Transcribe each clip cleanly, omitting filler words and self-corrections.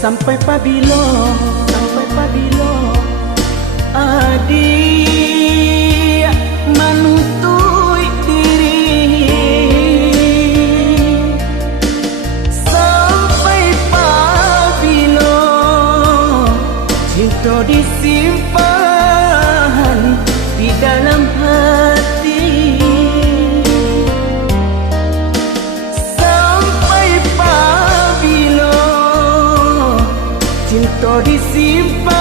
Sampai pabilo adik menuntut diri, sampai pabilo cinta disimpan di dalam hati, sampai pabilo cinta disimpan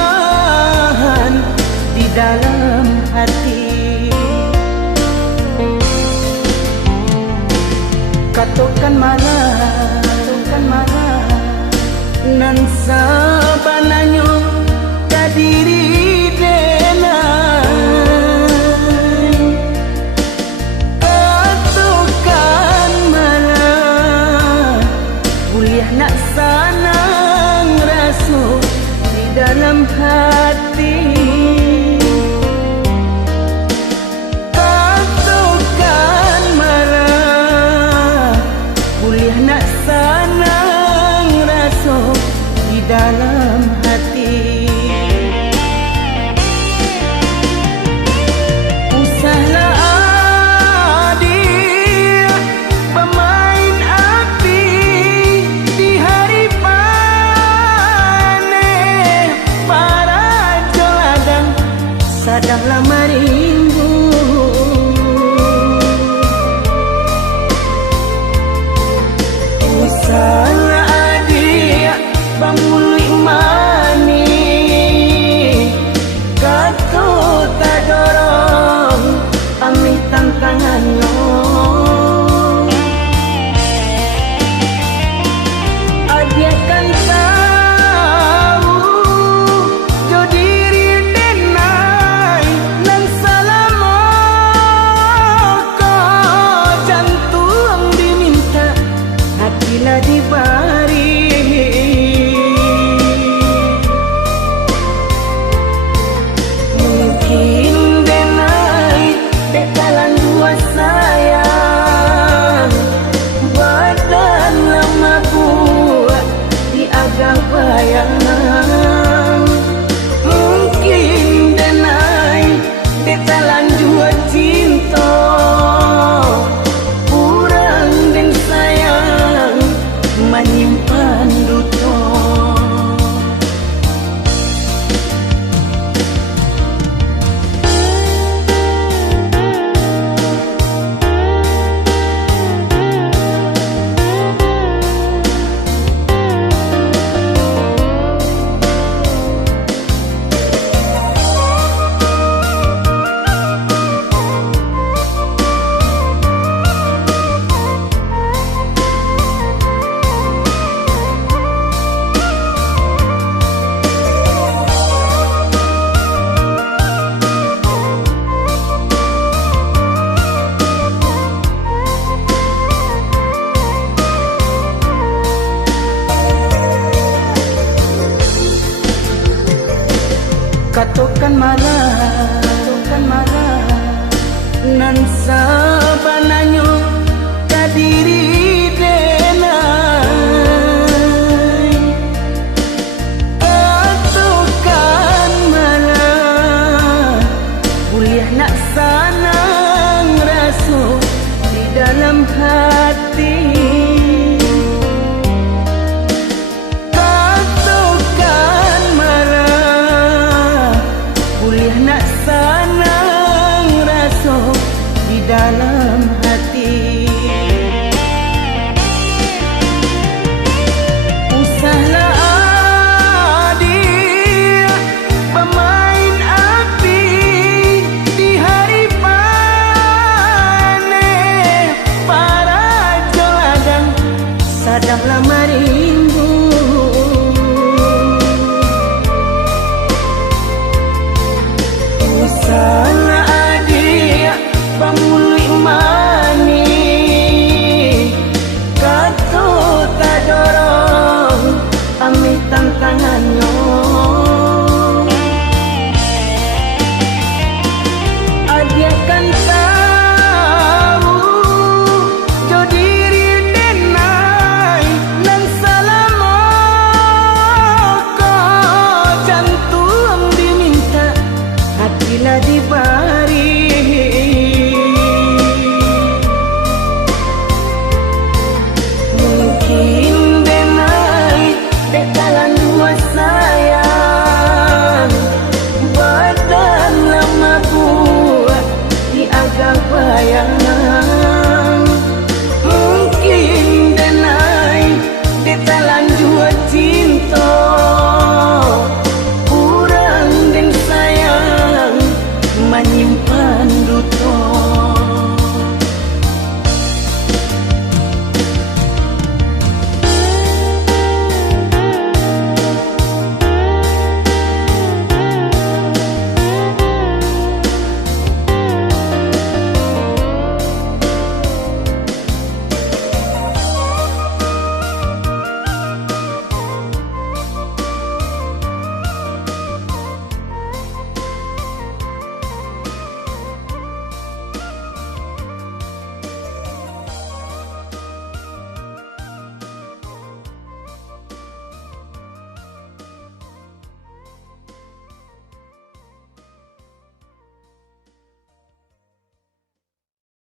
di dalam hati. Katakan marah nan sabananyo kadiri denai. Katakan marah kuliah nak sanang rasa di dalam hati. Katakan marah kuliah nak sanang rasa di dalam hati. Usahlah adik pemain api di hari panen, para joladang sadanglah merindu. Usahlah adik pamuli mani, kata tak dorong amih tantangannya. Adik kan tahu jo diri denai nan salamo ko jantung diminta hatilah dibari. Mungkin denai dekalan dua sayang badan lama buat di agak bayang. Mungkin denai dekalan dua cinta kurang dan sayang menyimpan duto. Katakan marah nan sabananyo kadiri denai. Katakan marah kuliah nak sanang rasa di dalam hati. Katakan marah kuliah nak sanang rasa di dalam hati. Usahlah adik pemain api di hari panen, para joladang sadanglah mari